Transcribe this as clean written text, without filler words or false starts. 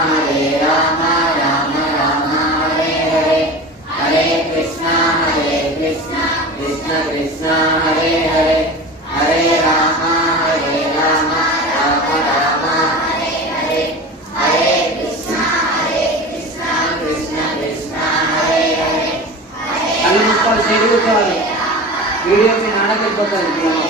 हरे राम राम राम हरे हरे, हरे कृष्णा कृष्ण कृष्ण हरे हरे, हरे राम राम राम हरे हरे, हरे Krishna Krishna Krishna Hare Hare. Video में नाटक